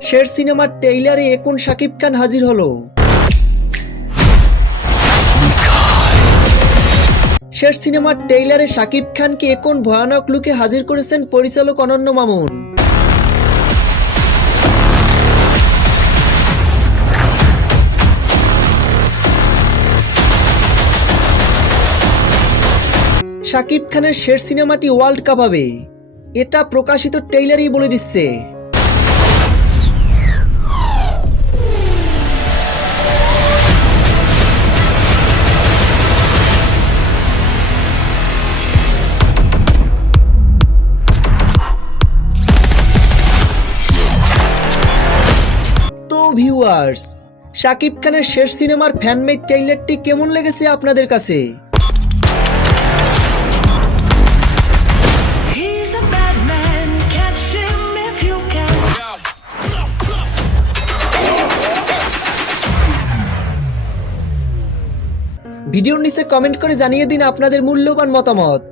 শের সিনেমার টেইলারে এখন শাকিব খান হাজির হলো? শের সিনেমার টেইলারে শাকিব খানকে এখন ভয়ানক লুকে হাজির করেছেন পরিচালক অনন্য মামুন? শাকিব খানের শের সিনেমাটি ওয়ার্ল্ড কাপ হবে। এটা প্রকাশিত টেইলারই বলে দিচ্ছে। ভিউয়ার্স শাকিব খানের শেষ সিনেমার ফ্যানমেড ট্রেইলারটি কেমন লেগেছে আপনাদের কাছে. ভিডিওর নিচে কমেন্ট করে জানিয়ে দিন আপনাদের মূল্যবান মতামত।